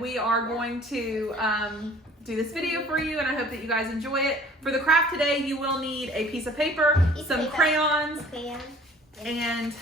we are going to do this video for you, and I hope that you guys enjoy it. For the craft today, you will need a piece of paper, some crayons, and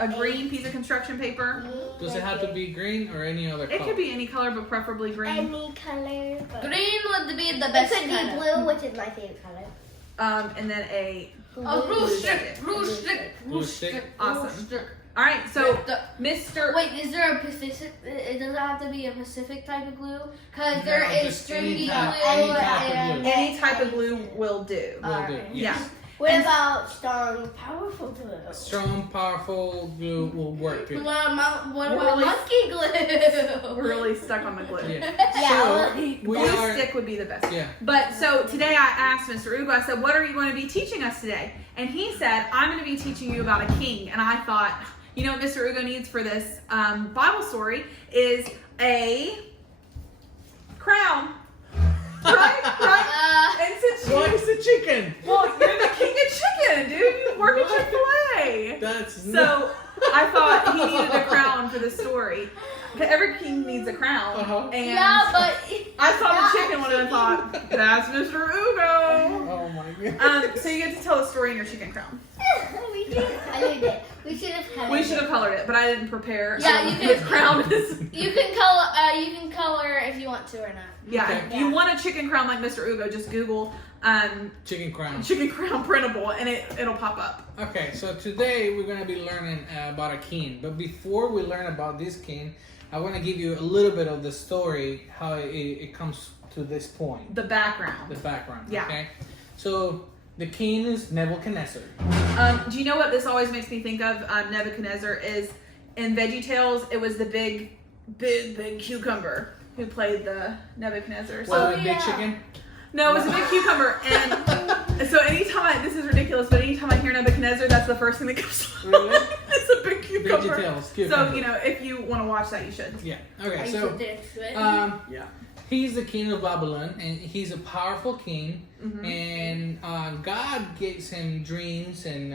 a green piece of construction paper. Does it have to be green or any other color? It could be any color, but preferably green. Any color. Green would be the best. It could be blue, which is my favorite color. And then a glue stick. Glue stick. Glue stick. Awesome. All right, so Mr. Wait, is there a specific? It doesn't have to be a specific type of glue, because there is stringy glue and Any type of glue will do. Will do. Yeah. What about strong, powerful glue? Strong, powerful glue will work too. what about Really- monkey glue? We're really stuck on the glue. Yeah. So we Glue are. stick would be the best. Yeah. But so today I asked Mr. Ugo, I said, what are you going to be teaching us today? And he said, I'm going to be teaching you about a king. And I thought, you know what Mr. Ugo needs for this Bible story is a crown. Right? And since Why is the chicken? well, you're the king of chicken, dude. You work at Chick-fil-A. That's So I thought he needed a crown for the story. Every king needs a crown. And Yeah, but I saw the chicken one and I thought, that's Mr. Ugo. Oh my god. So you get to tell a story in your chicken crown. We did. I did it. We should have colored We should have colored it, but I didn't prepare. Yeah, so you his crown is. you can color. You can color if you want to or not. Yeah, Okay. if you want a chicken crown like Mr. Ugo, just Google Chicken crown. chicken crown printable and it'll pop up. Okay, so today we're going to be learning about a king. But before we learn about this king, I want to give you a little bit of the story, how it comes to this point. The background. The background, Yeah. okay? So the king is Nebuchadnezzar. Do you know what this always makes me think of? Nebuchadnezzar is in VeggieTales. It was the big cucumber who played the Nebuchadnezzar. So, Well, the big chicken? no, it was a big cucumber. And so anytime this is ridiculous, but anytime I hear Nebuchadnezzar, that's the first thing that comes to mind. Really? It's a big cucumber. VeggieTales, So cucumber. if you want to watch that, you should. Yeah, okay, I so should dance to it. Yeah. he's the king of Babylon, and he's a powerful king, and God gives him dreams, and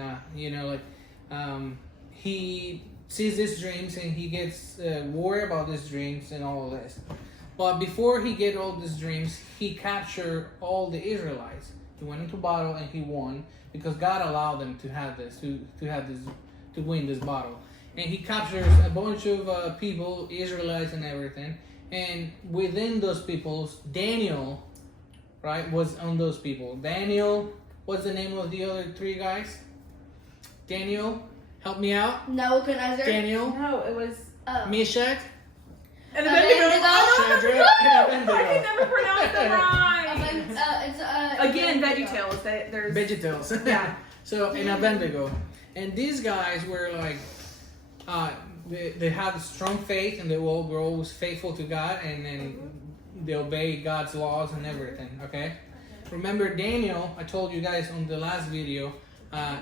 he sees these dreams, and he gets worried about these dreams and all of this. But before he get all these dreams, he captured all the Israelites. He went into battle and he won because God allowed them to have this, to win this battle. And he captures a bunch of people, Israelites and everything. And within those people, Daniel, right, was on those people. Daniel, what's the name of the other three guys? Daniel, help me out. Nebuchadnezzar. Daniel, No, it was. Meshach, And Abednego. Shadrach, and I can Abednego. never pronounce them right. Again, Abednego. VeggieTales. There's. VeggieTales. Yeah. So in Abednego, and these guys were like, they had strong faith, and were always faithful to God, and then they obey God's laws and everything. Okay. Remember Daniel? I told you guys on the last video.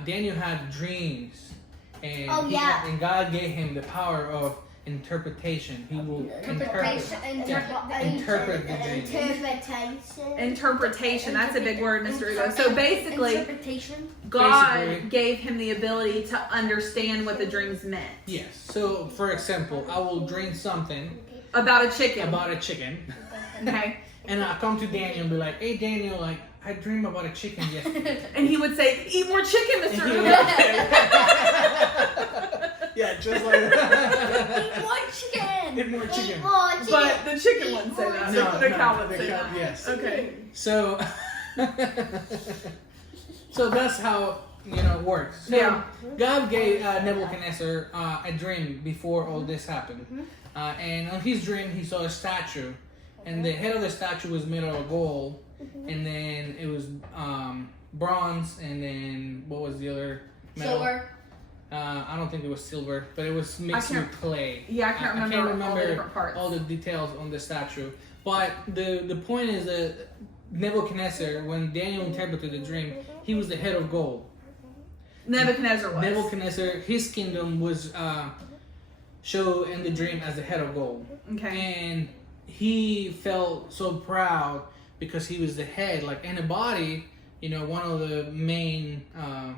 Daniel had dreams, and and God gave him the power of interpretation. He will interpret the dreams. Interpretation. That's a big word, Mr. Ugo. So basically, interpretation. God gave him the ability to understand what the dreams meant. Yes. So, for example, I will dream something About a chicken. about a chicken, Okay. and I come to Daniel and be like, "Hey, Daniel, like I dreamed about a chicken yesterday." And he would say, "Eat more chicken, Mr. And he Ugo." Yeah, just like that. Eat more chicken. Eat more chicken. But the chicken wouldn't say that. The cow would say that. Yes. Okay. So, so that's how it works. So Yeah. God gave Nebuchadnezzar a dream before all this happened, and on his dream he saw a statue, and the head of the statue was made out of gold, and then it was bronze, and then what was the other metal? Silver. I don't think it was silver, but it was mixed with clay. Yeah, I can't remember all the different parts. all the details on the statue. But the point is that Nebuchadnezzar, when Daniel interpreted the dream, he was the head of gold. Nebuchadnezzar was. Nebuchadnezzar, his kingdom was shown in the dream as the head of gold. Okay. And he felt so proud because he was the head. Like in a body, one of the main...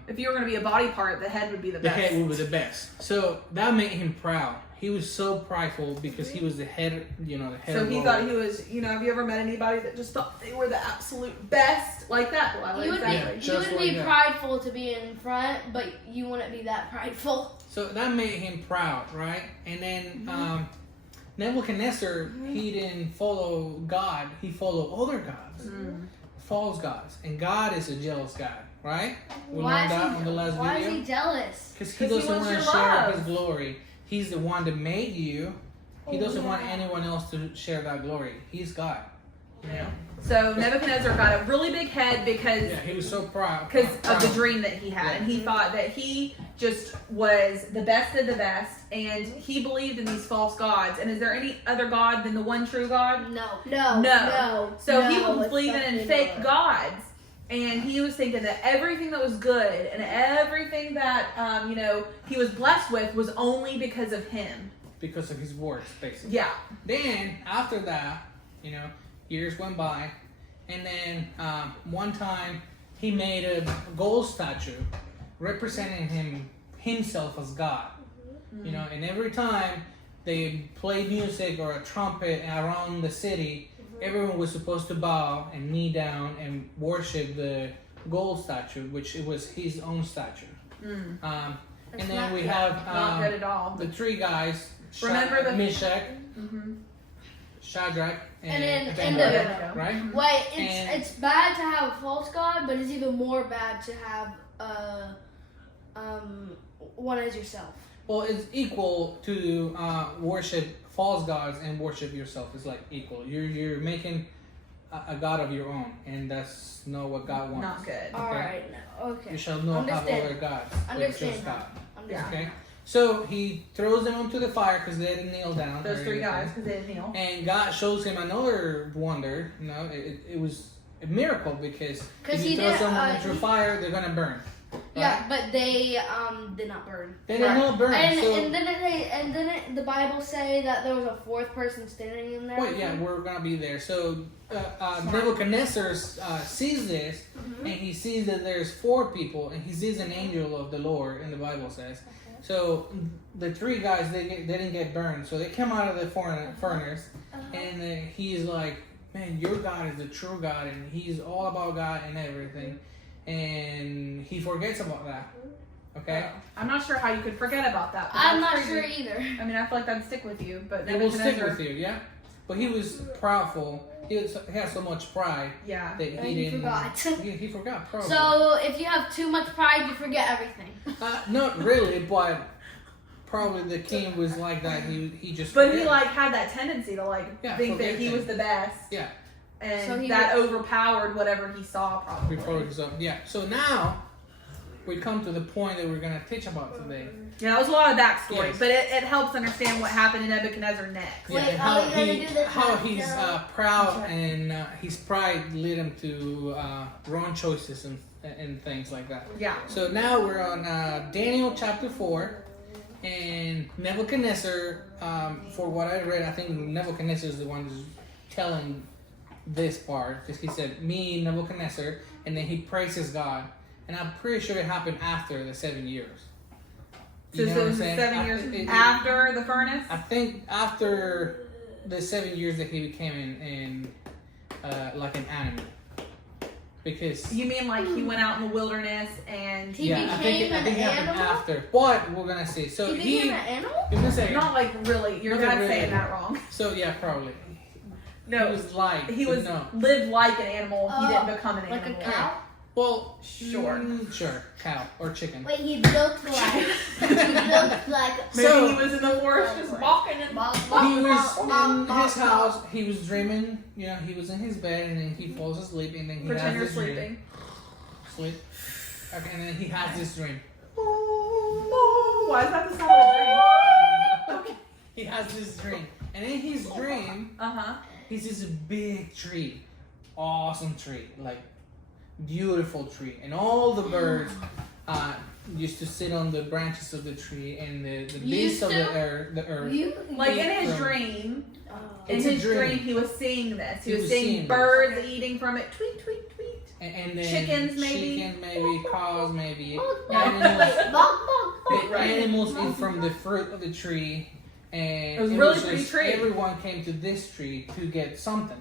If you were going to be a body part, the head would be the best. The head would be the best. So that made him proud. he was so prideful because he was the head, the head. So of he all. thought he was, have you ever met anybody that just thought they were the absolute best like that? Well, You would exactly. Yeah. you would Just be like that. prideful to be in front, but you wouldn't be that prideful. So that made him proud, right? And then Nebuchadnezzar, he didn't follow God; he followed other gods, false gods, and God is a jealous God, right? We learned that on the last Why video. is he jealous? Because he 'Cause he doesn't wants want to your share love. his glory. He's the one that made you. He doesn't want anyone else to share that glory. He's God. You know? So Nebuchadnezzar got a really big head because Yeah, he was so proud. because of the proud. dream that he had, and he thought that he just was the best of the best, and he believed in these false gods. And is there any other god than the one true God? No. No. So he No, was it's believing in definitely fake not. gods, and he was thinking that everything that was good and everything that he was blessed with was only because of him. Because of his works, basically. Yeah. Then after that, years went by, and then one time he made a gold statue representing himself as God. And every time they played music or a trumpet around the city, everyone was supposed to bow and knee down and worship the gold statue, which it was his own statue. And then we have Not good at all. the three guys. Remember the- Meshach, Mm-hmm. Shadrach, And then Abednego, Abednego. right? Wait, And- it's bad to have a false god, but it's even more bad to have one as yourself. Well, it's equal to worship false gods and worship yourself. It's like equal. You're making a god of your own, and that's not what God wants. Not good. All right, okay. You shall not have Understand. other gods, but Understand just God. Yeah. Okay. So he throws them onto the fire because they didn't kneel down. Those or three anything. guys, because they didn't kneel. And God shows him another wonder. It was a miracle because 'Cause if he you throw did, someone uh, into he- fire, they're gonna burn. Yeah, but they did not burn. They did not burn. And so and didn't the Bible say that there was a fourth person standing in there? wait, yeah, we're gonna be there. So Nebuchadnezzar sees this, and he sees that there's 4 people, and he sees an angel of the Lord, and the Bible says. So the 3 guys they didn't get burned, so they come out of the furnace, and he's like, "Man, your God is the true God, and He's all about God and everything." And he forgets about that. Okay, I'm not sure how you could forget about that. but I'm that's not crazy. sure either. I mean, I feel like that'd stick with you, but it will stick Nebuchadnezzar- with you, yeah. But he was proudful. He had so much pride Yeah. that And he he didn't. forgot. He forgot. Probably. So if you have too much pride, you forget everything. Not really, but probably the king was like that. He just. But he forget. had that tendency to Yeah, think that forget he was things. the best. Yeah. And So he that overpowered whatever he saw probably. Before so yeah. So now we come to the point that we're gonna teach about today. Yeah, that was a lot of backstory, Yes. but it helps understand what happened to Nebuchadnezzar next. Wait, and are we gonna do this how now? he's No. proud and his pride led him to wrong choices and things like that. Yeah. So now we're on Daniel chapter 4, and Nebuchadnezzar. For what I read, I think Nebuchadnezzar is the one who's telling this part because he said, "Me, Nebuchadnezzar," and then he praises God, and I'm pretty sure it happened after the 7 years. So it was 7 years after the furnace? I think after the 7 years that he became in like an animal. Because You mean like he went out in the wilderness and He I think it became an happened animal? after. But we're gonna see. So He became an animal? Give me a second. not like really, your Not dad's really. saying that wrong. So yeah, probably. No, He was like. he but was no. lived like an animal. He Oh, didn't become an like a animal. cow? Well, Sure. sure, cow or chicken. Wait, he looked like. he looked like. Maybe So- he was in the forest just walking and He was in his house. He was dreaming. He was in his bed, and then he falls asleep, and then he pretend has you're this dream. sleeping. Sleep. Okay, and then he has this dream. Why is that the sound of a dream? He has this dream, and in his dream, Uh-huh. he sees a big tree, awesome tree, like beautiful tree, and all the birds used to sit on the branches of the tree, and the beasts of the earth. Like in his From- dream, in It's a his dream, dream. he was seeing this. He He was was seeing seeing birds eating from it. Tweet, tweet, tweet. and then Chickens, maybe? chickens, maybe cows, maybe Wait, animals. bonk, bonk, bonk. The animals eat from the fruit of the tree, And it was really pretty tree. Everyone came to this tree to get something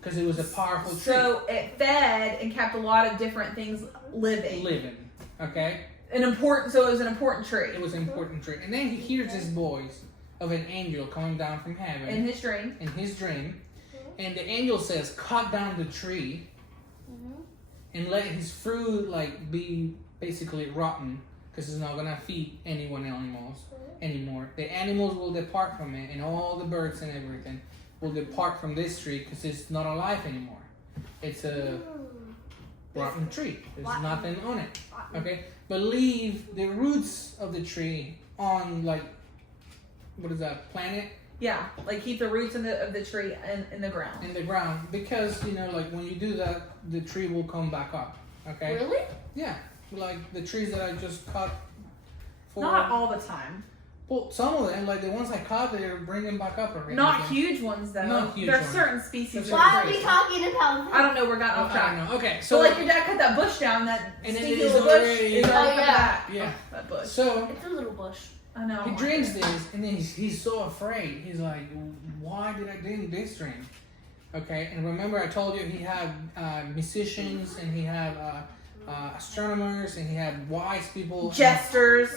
because it was a powerful tree. So it fed and kept a lot of different things living. Okay. So it was an important tree. It was an important tree. And then he hears this voice of an angel coming down from heaven. In his dream. And the angel says, cut down the tree and let his fruit like be basically rotten because it's not going to feed anymore. The animals will depart from it and all the birds and everything will depart from this tree because it's not alive anymore. It's a rotten tree. There's nothing on it. Okay? But leave the roots of the tree on like, what is that, planet? Yeah, like keep the roots of the tree in the ground. In the ground. Because, like when you do that, the tree will come back up. Okay? Really? Yeah. Like the trees that I just cut for... Not all the time. Well, some of them, like the ones I caught, they're bringing back up already. Not huge ones, though. Not huge There's ones. certain species. Why are we talking about I don't know. We're gotten off I track. don't know. Okay, So so like your dad cut that bush down, that And then stinky it is little bush already- is already Oh, coming yeah. back. yeah. That bush. So It's a little bush. I know. he dreams this, and then he's so afraid. He's like, "Why did I dream this dream?" Okay, and remember I told you he had musicians, and he had astronomers, and he had wise people. Jesters.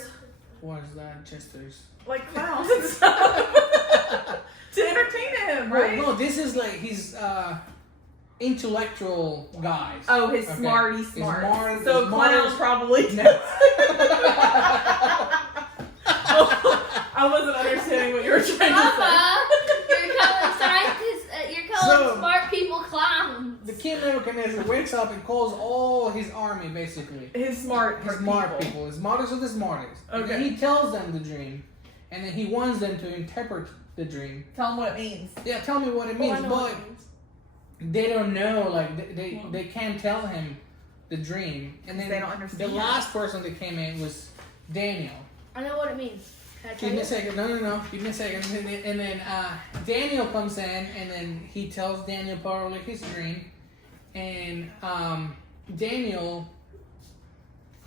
What is that? Jesters. Like clowns and stuff. To entertain him, right? No, this is like his intellectual guys. Oh, his Okay. smarty smart. His So smart- clowns probably. No. I wasn't understanding what you were trying to say. Papa, you're calling scientists, you're calling So- smart people clowns. The king Nebuchadnezzar wakes up and calls all his army, basically. His smart people. His smartest of the smartest. And then Okay. he tells them the dream, and then he wants them to interpret the dream. Tell him what it means. Yeah, tell me what it Oh, means. I know But what it means. they don't know, like, they can't tell him the dream. And then They don't understand. the last person that came in was Daniel. I know what it means. Can I tell Give me you? a second. No. Give me a second. And then Daniel comes in, and then he tells Daniel probably his dream. And Daniel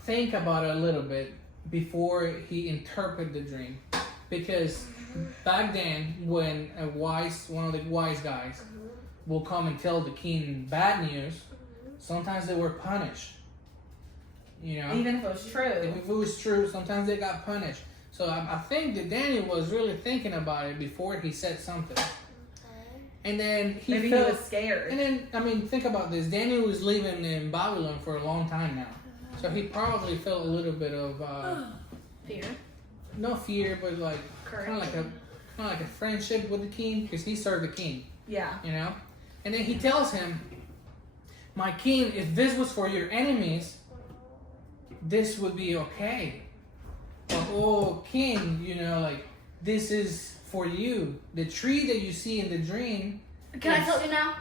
think about it a little bit before he interpret the dream, because back then when one of the wise guys will come and tell the king bad news, sometimes they were punished. Even if it was true. If it was true, sometimes they got punished. So I think that Daniel was really thinking about it before he said something. And then Maybe he was scared. And then, I mean, think about this. Daniel was living in Babylon for a long time now. So he probably felt a little bit of, Fear. no fear, but like, kind of like a friendship with the king, because he served the king, Yeah. And then he tells him, my king, if this was for your enemies, this would be okay. But, oh, king, like, this is for you. The tree that you see in the dream. Can I tell you now?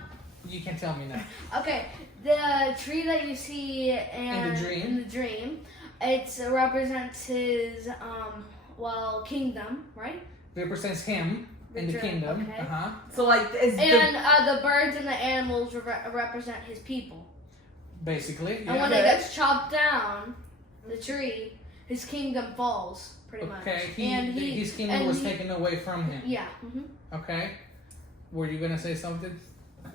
You can tell me now. Okay, the tree that you see In the dream, it represents his kingdom, right? Represents him in the dream, kingdom. okay. Uh-huh. So like, And the birds and the animals represent his people. Basically. And Yeah. when it gets chopped down, the tree, his kingdom falls, pretty much. Okay. And his kingdom was taken away from him. Yeah. Mm-hmm. Okay. Were you gonna say something?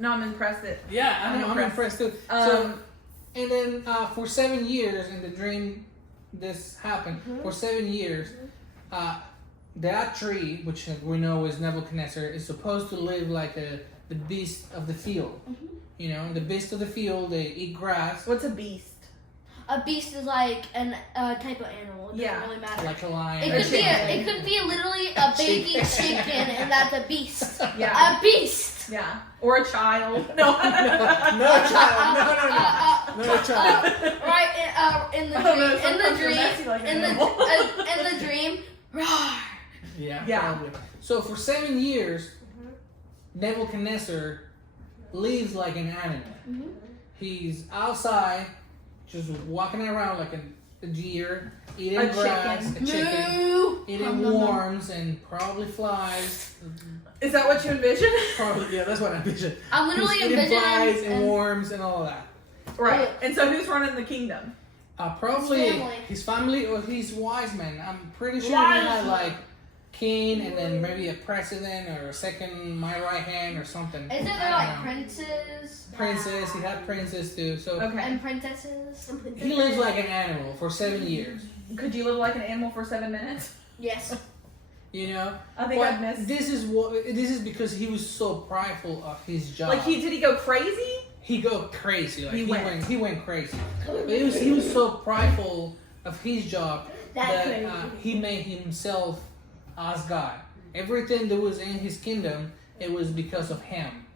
no, I'm impressed that. Yeah, I'm impressed too. So, Um, and then for 7 years in the dream, this happened. For 7 years, that tree, which we know is Nebuchadnezzar, is supposed to live like the beast of the field. The beast of the field, they eat grass. What's a beast? A beast is like a type of animal. It doesn't Yeah. really matter. Like a lion. It or could be something. it could be literally a baby chicken, and that's a beast. Yeah. A beast. Yeah. Or a child. No. No child. No. No child. Right in the I don't know, dream, sometimes you're messy like an animal. in the dream, roar. Yeah. Yeah. Probably. So for 7 years, Nebuchadnezzar lives like an animal. He's outside, just walking around like a deer, eating A grass, chicken. a chicken, Moo. eating worms, and probably flies. Is that what you envision? Probably, yeah, that's what I envision. I'm literally He's eating envisioning flies and worms and all that. Right. And so who's running the kingdom? Probably His family. his family or his wise men. I'm pretty sure Wise he had men. like king and then maybe a president or a second my right hand or something. Isn't there like princes? Princess, he had princess too. So Okay. And princesses? he lives like an animal for 7 years. Could you live like an animal for 7 minutes? Yes. You know, I think but I'd miss. this is because he was so prideful of his job. Like did he go crazy? He go crazy. Like He he went crazy. But he was so prideful of his job That's that he made himself as God. Everything that was in his kingdom, it was because of him.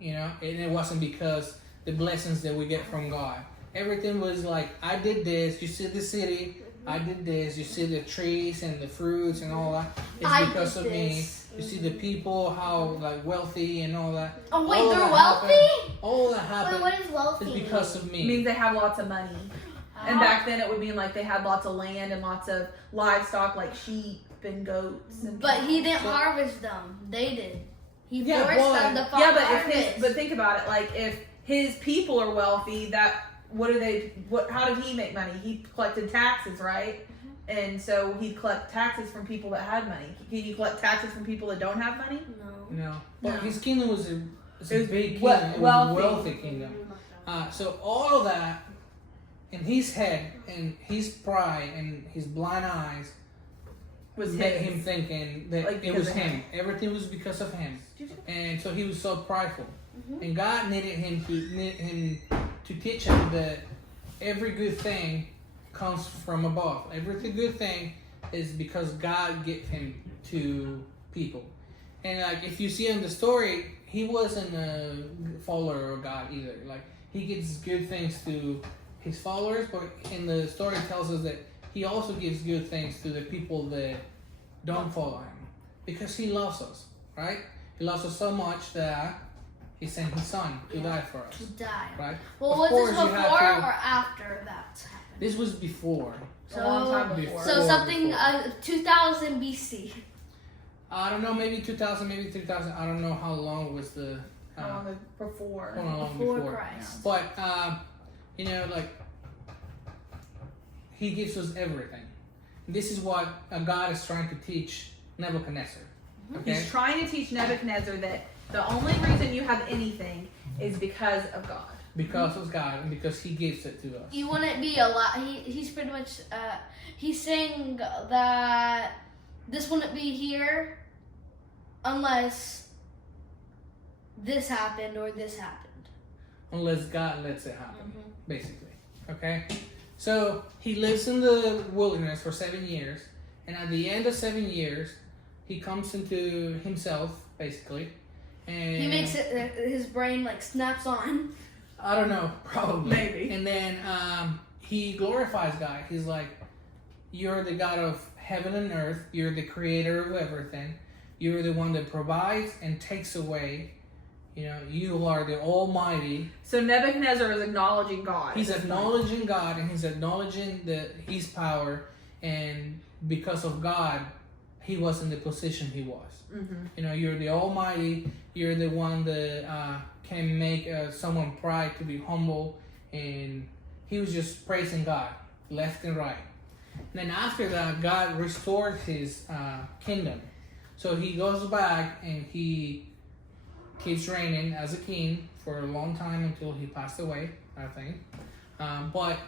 You know, and it wasn't because the blessings that we get from God. Everything was like, I did this. You see the city. I did this. You see the trees and the fruits and all that. It's because of me. You see the people, how like wealthy and all that. Oh wait, All they're that wealthy? happened. All that Wait, happened what is wealthy? is because of It me. means they have lots of money. And back then it would mean like they had lots of land and lots of livestock like sheep and goats. And But he didn't harvest them. They did. He Yeah, forced but- them to yeah, but harvest. but think about it. Like if his people are wealthy, that how did he make money? He collected taxes, right? And so he'd collect taxes from people that had money. Can you collect taxes from people that don't have money? No, but No. his kingdom was a It was big kingdom. we- It was wealthy. a wealthy kingdom. So all of that in his head and his pride and his blind eyes Was made his. him thinking that Like, it because was of him. him. Everything was because of him, and so he was so prideful. And God needed him to teach him that every good thing comes from above. Every good thing is because God gave him to people. And like if you see in the story, he wasn't a follower of God either. Like he gives good things to his followers, but in the story it tells us that he also gives good things to the people that don't follow him, because he loves us, right? He loves us so much that he sent his son to die for us, To die. right? Well, Of was course this you before have to- or after that happened? This was before. A long time before. So something 2000 BC. I don't know, maybe 2000, maybe 3000. I don't know how long was the. How long before? how long Before before. Christ. But you know, like he gives us everything. This is what God is trying to teach Nebuchadnezzar. Okay. He's trying to teach Nebuchadnezzar that the only reason you have anything is because of God. Because of God and because He gives it to us. You wouldn't be alive. He's pretty much. He's saying that this wouldn't be here unless this happened or this happened. Unless God lets it happen, basically. Okay? So he lives in the wilderness for 7 years, and at the end of 7 years, he comes into himself, basically. And He makes it. His brain like snaps on. I don't know, probably. Maybe. And then he glorifies God. He's like, you're the God of heaven and earth. You're the creator of everything. You're the one that provides and takes away. You know, you are the Almighty. So Nebuchadnezzar is acknowledging God. He's acknowledging God, and he's acknowledging His power. And because of God, he was in the position he was. Mm-hmm. You know, you're the Almighty. You're the one that can make someone pride to be humble. And he was just praising God left and right. And then after that, God restored his kingdom. So he goes back and he keeps reigning as a king for a long time until he passed away, I think. But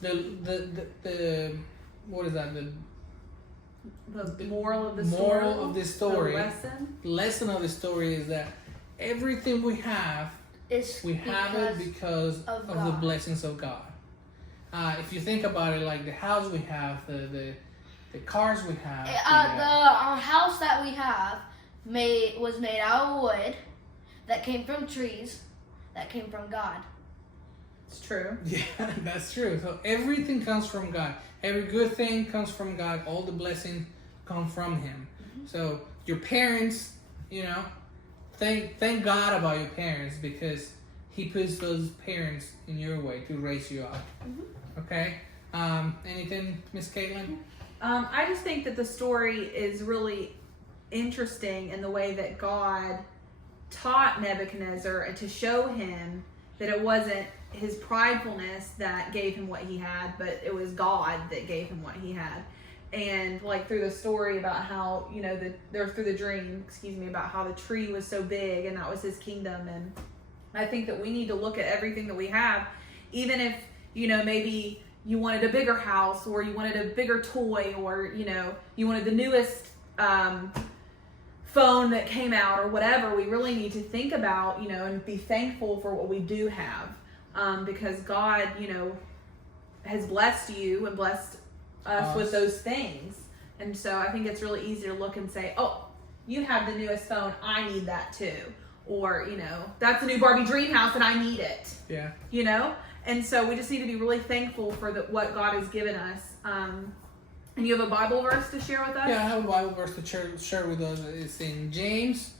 the what is that? The moral of the story. Moral of the story. The lesson. The lesson of the story is that everything we have have it because of the blessings of God. If you think about it, like the house we have, the cars we have. Our house that we have was made out of wood that came from trees that came from God. It's true. Yeah, that's true. So everything comes from God. Every good thing comes from God. All the blessings come from Him. Mm-hmm. So your parents, you know, thank God about your parents, because He puts those parents in your way to raise you up. Mm-hmm. Okay. Anything, Miss Caitlin? I just think that the story is really interesting in the way that God taught Nebuchadnezzar to show him that it wasn't his pridefulness that gave him what he had, but it was God that gave him what he had. and like through the story about how, you know, through the dream, about how the tree was so big and that was his kingdom. And I think that we need to look at everything that we have, even if, you know, maybe you wanted a bigger house, or you wanted a bigger toy, or, you know, you wanted the newest phone that came out, or whatever. We really need to think about, you know, and be thankful for what we do have, because God, you know, has blessed you and blessed us with those things. And so I think it's really easy to look and say, oh, you have the newest phone, I need that too. Or, you know, that's a new Barbie dream house and I need it. Yeah. You know? And so we just need to be really thankful for what God has given us. And you have a Bible verse to share with us? Yeah, I have a Bible verse to share with us. It's in James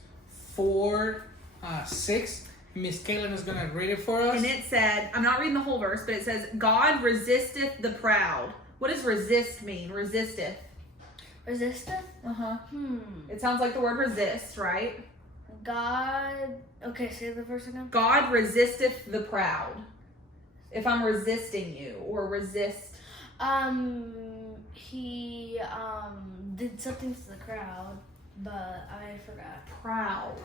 4:6. Miss Caitlin is going to read it for us. And it said, I'm not reading the whole verse, but it says, God resisteth the proud. What does resist mean? Resisteth. Resisteth? Uh-huh. It sounds like the word resist, right? God. Okay, say the verse again. God resisteth the proud. If I'm resisting you, or resist. He did something to the crowd, but I forgot. Proud.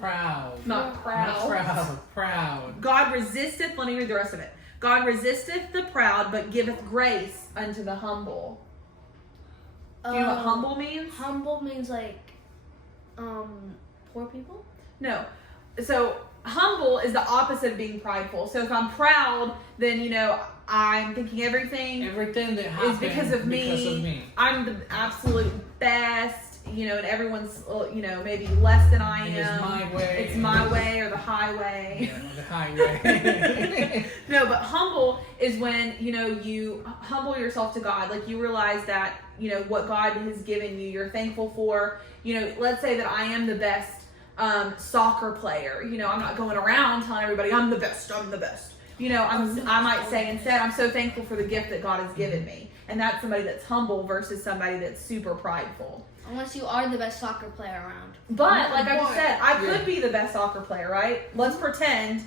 Not proud. Not proud. God resisteth, let me read the rest of it. God resisteth the proud, but giveth grace unto the humble. Do you know what humble means? Humble means like, poor people? No. So, humble is the opposite of being prideful. So, if I'm proud, then, you know, I'm thinking everything that happens is because of me. I'm the absolute best, you know, and everyone's, you know, maybe less than I am. It's my way. It's my way, or the highway. Yeah, the highway. No, but humble is when, you know, you humble yourself to God. Like, you realize that, you know, what God has given you, you're thankful for. You know, let's say that I am the best soccer player. You know, I'm not going around telling everybody I'm the best. You know, I might say instead, I'm so thankful for the gift that God has given me. And that's somebody that's humble versus somebody that's super prideful. Unless you are the best soccer player around. But, like I just said, I could be the best soccer player, right? Let's pretend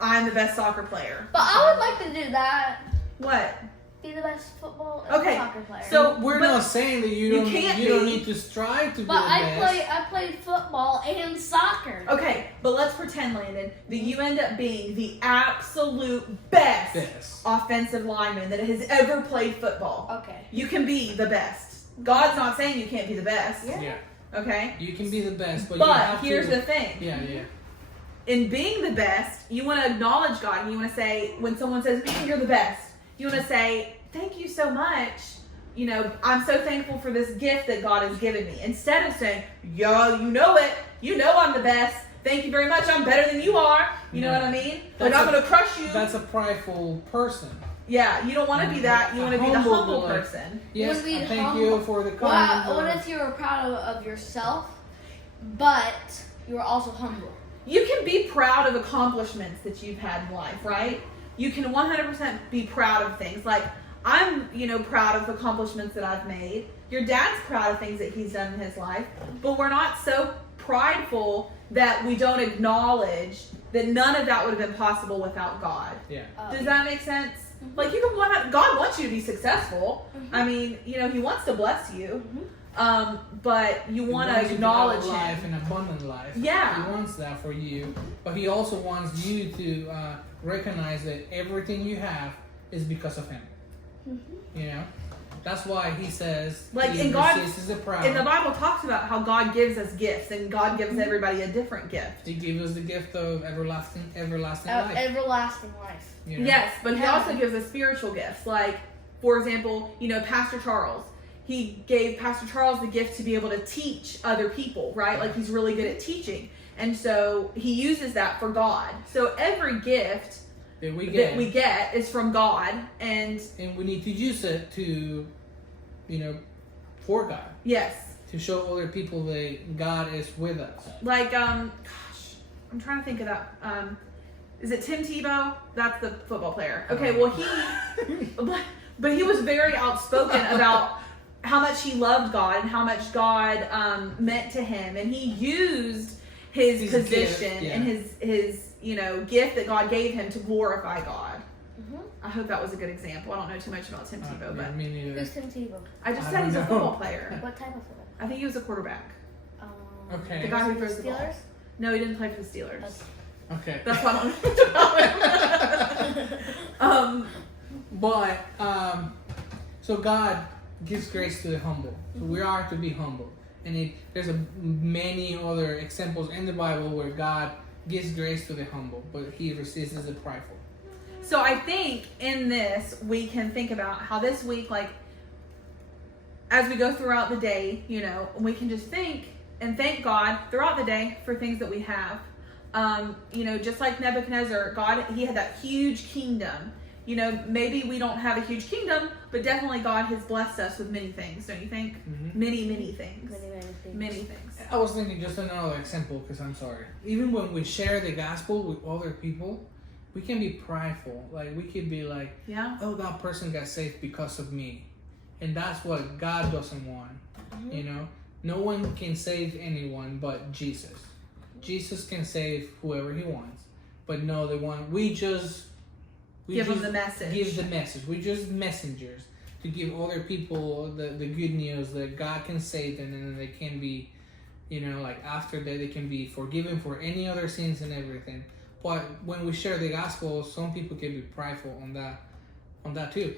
I'm the best soccer player. But I would like to do that. What? Be the best football soccer player. So we're not saying that you don't need to strive to be the best. I played football and soccer. Okay, but let's pretend, Landon, that you end up being the absolute best offensive lineman that has ever played football. Okay. You can be the best. God's not saying you can't be the best. Yeah. Okay? You can be the best, but But you have here's to, the thing. Yeah. In being the best, you want to acknowledge God, and you want to say, when someone says, man, you're the best, you want to say, thank you so much. You know, I'm so thankful for this gift that God has given me. Instead of saying, yo, you know it. You know I'm the best. Thank you very much. I'm better than you are. You know what I mean? Like, I'm going to crush you. That's a prideful person. Yeah, you don't want to be that. You want to be the humble person. Yes, thank you for the comment. What if you were proud of yourself, but you were also humble? You can be proud of accomplishments that you've had in life, right? You can 100% be proud of things. Like, I'm, you know, proud of accomplishments that I've made. Your dad's proud of things that he's done in his life. But we're not so prideful that we don't acknowledge that none of that would have been possible without God. Yeah. Does that make sense? Like, you can God wants you to be successful. I mean, you know, he wants to bless you. But you want to acknowledge him. Life, an abundant life. Yeah. He wants that for you. But he also wants you to recognize that everything you have is because of him. You know? That's why he says, like, he in God, resists the proud. and the Bible talks about how God gives us gifts, and God gives everybody a different gift. He gives us the gift of everlasting life. Everlasting life. You know? Yes, but he also gives us spiritual gifts. Like, for example, you know, Pastor Charles. He gave Pastor Charles the gift to be able to teach other people, right? Like, he's really good at teaching. And so he uses that for God. So every gift that we get is from God, and we need to use it to, you know, for God. Yes. To show other people that God is with us. Like, I'm trying to think of that. Is it Tim Tebow? That's the football player. Okay, well, but he was very outspoken about how much he loved God and how much God meant to him, and he used his position and his you know, gift that God gave him to glorify God. I hope that was a good example. I don't know too much about Tim Tebow, but Me neither. Who's Tim Tebow? I just I said he's a don't know. football player. What type of football? I think he was a quarterback. Okay. The guy who throws the ball. Steelers? No, he didn't play for the Steelers. Okay. That's why I don't But so God gives grace to the humble. So we are to be humble, and there's many other examples in the Bible where God gives grace to the humble, but He resists the prideful. So I think in this we can think about how this week, like as we go throughout the day, you know, we can just think and thank God throughout the day for things that we have. You know, just like Nebuchadnezzar, God, he had that huge kingdom. You know, maybe we don't have a huge kingdom, but definitely God has blessed us with many things, don't you think? Mm-hmm. Many, many things. Many things. Many things. I was thinking just another example, because I'm sorry. Even when we share the gospel with other people, we can be prideful. Like, we could be like, Yeah. oh, that person got saved because of me. And that's what God doesn't want. Mm-hmm. You know? No one can save anyone but Jesus. Jesus can save whoever He wants. But no, we just Give them the message. Give the message. We're just messengers to give other people the good news that God can save them, and then they can be, you know, like after that they can be forgiven for any other sins and everything. But when we share the gospel, some people can be prideful on that too.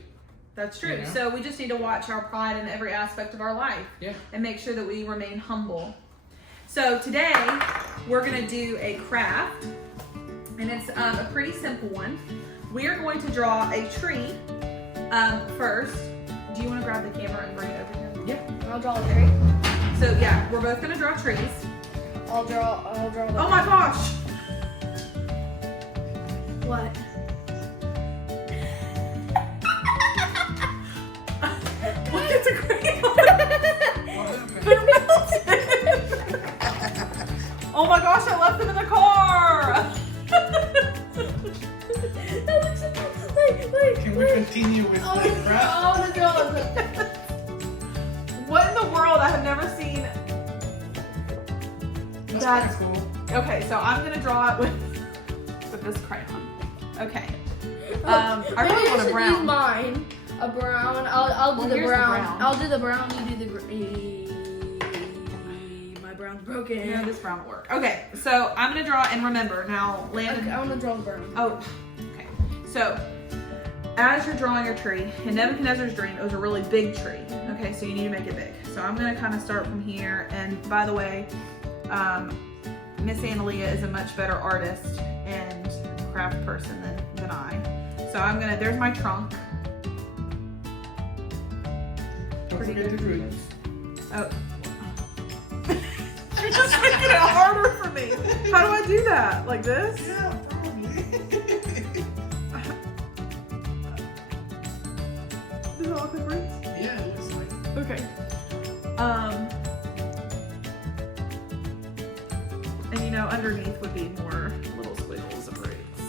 That's true. You know? So we just need to watch our pride in every aspect of our life. Yeah. And make sure that we remain humble. So today we're going to do a craft, and it's a pretty simple one. We are going to draw a tree first. Do you want to grab the camera and bring it over here? Yeah. I'll draw a tree. So yeah, we're both going to draw trees. I'll draw. Oh my gosh! What? Look, it's a crayon. Oh my gosh, I left them in the car. That looks so wait. Can we continue with I the want craft? to draw. What in the world? I have never seen. That's kinda cool. Okay, so I'm gonna draw it with this crayon. Okay. I Maybe really want a should brown. use mine. A brown. I'll do Well, the here's the brown. brown. I'll do the brown. You do the my brown's broken. Yeah, this brown will work. Okay, so I'm gonna draw, and remember now, Landon. Okay, I'm gonna draw the brown. Oh, okay. So, as you're drawing your tree, in Nebuchadnezzar's dream, it was a really big tree. Okay, so you need to make it big. So I'm gonna kind of start from here. And by the way, Miss Analia is a much better artist and craft person than I. So there's my trunk. Don't Pretty forget good. the roots. Oh. You're just making it harder for me. How do I do that? Like this? Yeah, probably. Does it look like roots? Yeah, it looks like. Okay. And you know, underneath would be more little squiggles of roots.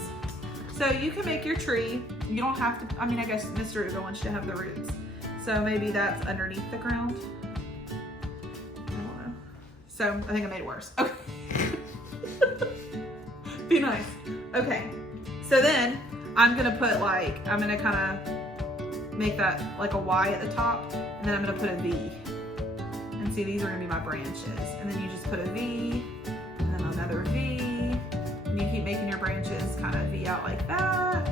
So you can make your tree. You don't have to, I mean, I guess Mr. Ugo wants you to have the roots. So maybe that's underneath the ground. I don't know. So I think I made it worse. Okay. Be nice. Okay. So then I'm gonna put I'm gonna kind of make that like a Y at the top, and then I'm gonna put a V. And see, these are gonna be my branches. And then you just put a V, and then another V, and you keep making your branches kind of V out like that.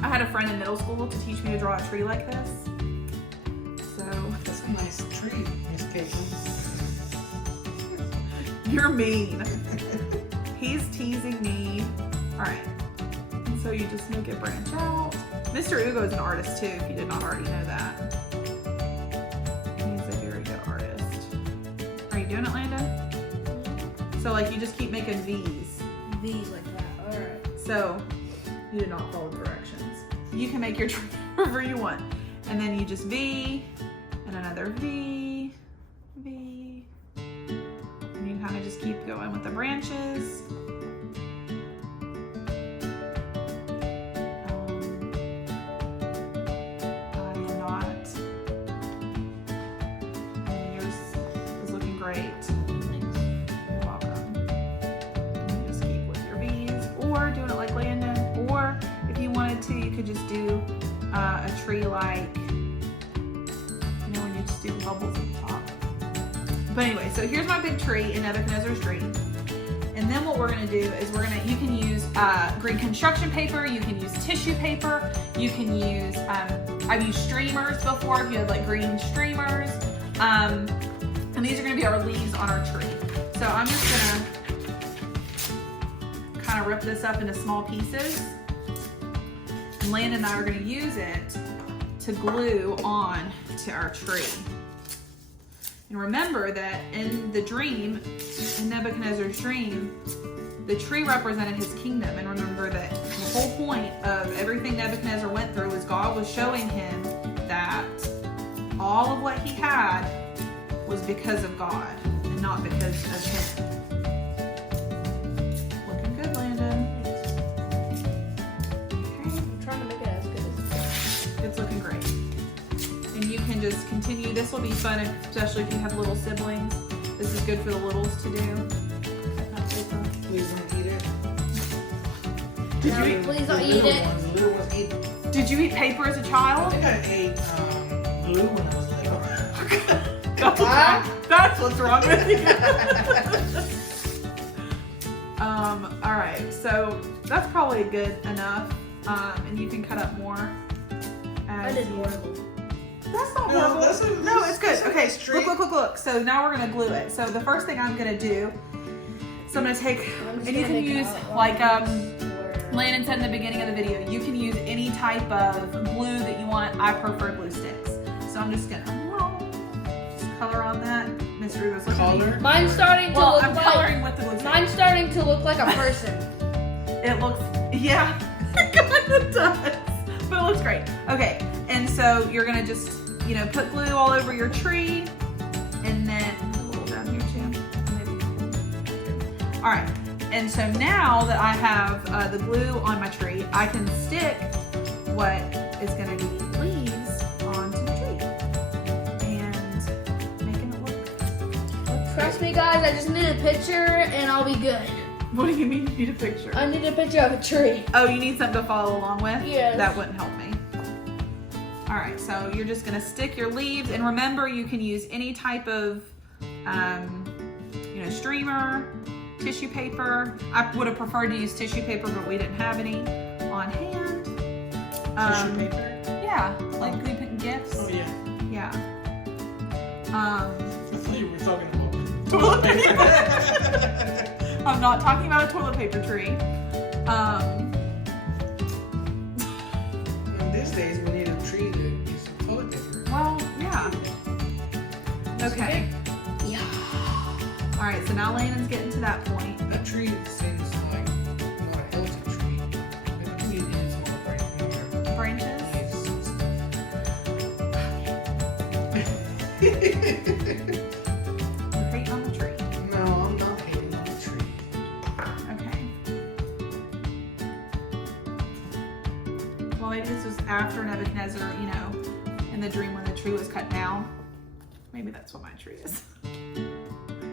I had a friend in middle school to teach me to draw a tree like this. So That's a nice tree, Miss Caitlin. you're mean. He's teasing me. All right. And so you just make it branch out. Mr. Ugo is an artist too, if you did not already know that. He's a very good artist. Are you doing it, Landon? So like you just keep making V's. V like that. All right. So you did not follow directions. You can make your tree wherever you want. And then you just V, and another V, V. And you kind of just keep going with the branches. I am not. I mean, yours is looking great. You're welcome. You just keep with your V's, or doing it like Landon, or could just do a tree like, when you just do bubbles at the top. But anyway, so here's my big tree in Nebuchadnezzar's dream. And then what we're gonna do is you can use green construction paper, you can use tissue paper, you can use, I've used streamers before if you had like green streamers. And these are gonna be our leaves on our tree. So I'm just gonna kind of rip this up into small pieces. And Landon and I are gonna use it to glue on to our tree. And remember that in the dream, in Nebuchadnezzar's dream, the tree represented his kingdom. And remember that the whole point of everything Nebuchadnezzar went through was God was showing him that all of what he had was because of God and not because of him. Looking good, Landon. Okay. I'm trying to make it as good as It's looking great. And you can just continue. This will be fun, especially if you have little siblings. This is good for the littles to do. Please don't eat it. Did you eat? Please don't eat it. The little ones eat. Did you eat paper as a I child? think I ate glue when I was little. That's what's wrong with you. All right, so that's probably good enough. And you can cut up more. I did horrible. That's not No, horrible. that's a- No, it's good. that's a Okay, nice treat. look. So now we're gonna glue it. So the first thing I'm gonna do, so I'm gonna take, I'm just and you gonna can make an use outline like where- Landon said in the beginning of the video, you can use any type of glue that you want. I prefer glue sticks. So I'm just gonna just color on that. Mr. Ugo's looking at me. Color? Mine's starting to Well, look I'm like. coloring with the glue stick. Mine's starting to look like a person. It looks, yeah, it kind of does, but it looks great. Okay, and so you're gonna just, put glue all over your tree, and then a little down here too. Maybe. All right, and so now that I have the glue on my tree, I can stick what is gonna be leaves onto the tree, and making it look. Trust me, guys. I just need a picture and I'll be good. What do you mean you need a picture? I need a picture of a tree. Oh, you need something to follow along with? Yes. That wouldn't help me. All right, so you're just gonna stick your leaves, and remember you can use any type of, streamer, tissue paper. I would have preferred to use tissue paper, but we didn't have any on hand. Tissue paper? Yeah, like we put in gifts. Oh yeah. Yeah. I thought you were talking about Toilet paper. I'm not talking about a toilet paper tree. In these days, we need a tree to use some toilet paper. Well, yeah. Okay. Yeah. All right, so now Landon's getting to that point. That tree seems like not a healthy tree. Maybe we need some more Branches. Yes. You're hating on the tree. No, I'm not hating on the tree. Okay. Well, maybe this was after Nebuchadnezzar, in the dream when the tree was cut down. Maybe that's what my tree is.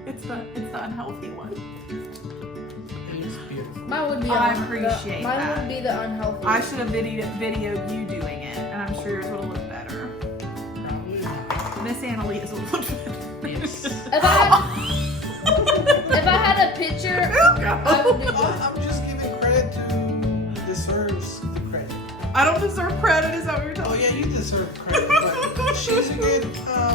It's the unhealthy one. It looks beautiful. Mine would be. I appreciate mine that. would be the unhealthy. I should have videoed you doing it, and I'm sure yours would have looked better. Probably not. Miss Annalise would have looked better. Yes. If I had a picture, I would do good. I'm just giving credit to who deserves the credit. I don't deserve credit, is that what you're Oh telling me? yeah, you deserve credit, but she's a good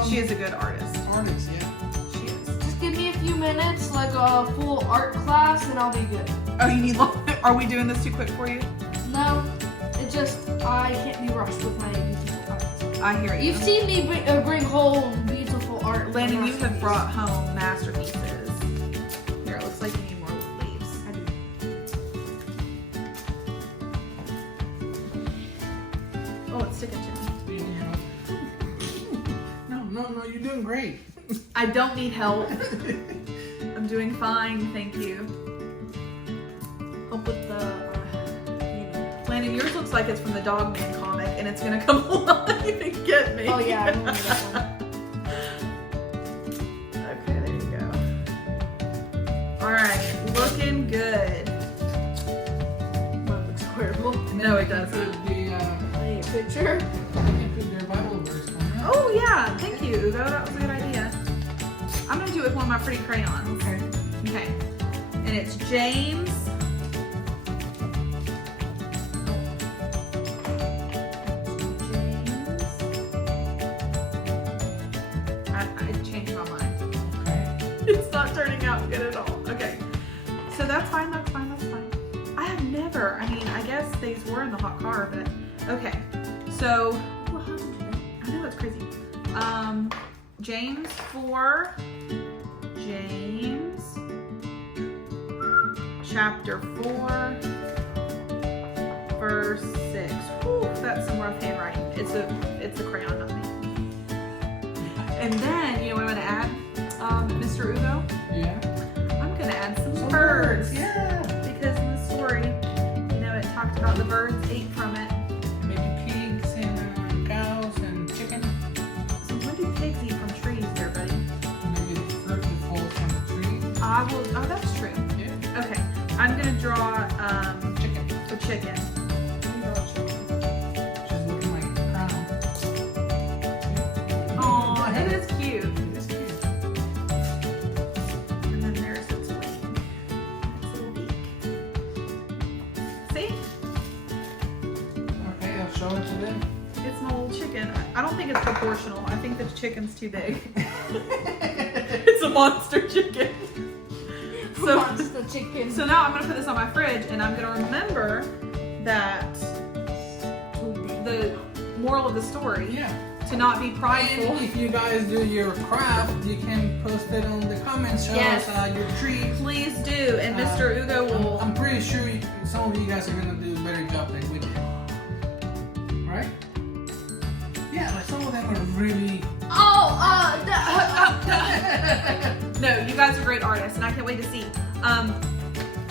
She is a good artist. artist, yeah. She is. Just give me a few minutes, like a full art class, and I'll be good. Oh, you need long? Are we doing this too quick for you? No, it just I can't be rushed with my beautiful art. I hear you. You've seen me bring home beautiful art. Landon, you have masterpieces. brought home masterpieces. Here, it looks like you need more leaves. I do. Oh, it's sticking to me. No, you're doing great. I don't need help. I'm doing fine, thank you. Help with the. Landon, yours looks like it's from the Dogman comic, and it's gonna come alive and get me. Oh yeah, I remember that one. Okay, there you go. All right, looking good. Mine looks horrible. And No, it doesn't. Wait, picture. Their Bible verse on it. Oh yeah, thank you, Ugo. That was a good idea. I'm gonna do it with one of my pretty crayons. Okay. Okay. And it's James. I changed my mind. Okay. It's not turning out good at all. Okay. So that's fine, that's fine, that's fine. I have never, I mean, I guess these were in the hot car, but okay. So, what happened to them? I know it's crazy. James 4, James, chapter 4, verse 6. Whew, that's some rough handwriting. It's a crayon, not me. And then, you know what I'm gonna add, Mr. Ugo? Yeah. I'm gonna add some birds. Yeah. Because in the story, you know, it talked about the birds ate from it. Maybe pigs and cows and chicken. So when do pigs eat from trees there, buddy? Maybe the fruit that falls from the tree. I will, oh, that's true. Yeah. Okay, I'm gonna draw, Chicken. the chicken. Let me draw a chicken. She's looking like a crown. Aw, it is cute. It's cute. And then there's its wing. Its little beak. See? Okay, I'll show it to them. It's my little chicken. I don't think it's proportional. I think the chicken's too big. It's a monster chicken. So, Monster chicken. so now I'm gonna put this on my fridge and I'm gonna remember that the moral of the story, Yeah. to not be prideful. And if you guys do your craft, you can post it on the comments. Show Yes. us your tree. Please do, and Mr. Ugo will. I'm pretty sure some of you guys are gonna do a better job than we did. Right? Yeah, like some of them are really. No, you guys are great artists, and I can't wait to see.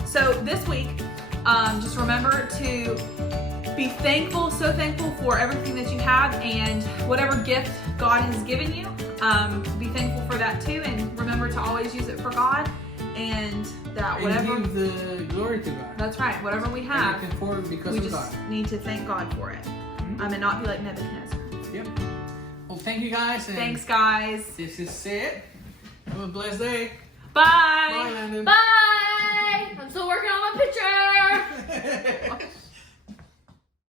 So this week, just remember to be thankful, so thankful for everything that you have and whatever gift God has given you. Be thankful for that too, and remember to always use it for God, and that whatever. And give the glory to God. That's right. Whatever we have, Everything forward because we of just God. need to thank God for it, and not be like Nebuchadnezzar. Yep. Well, thank you guys. And Thanks, guys. This is it. Have a blessed day. Bye. Bye, Landon. Bye! I'm still working on my picture!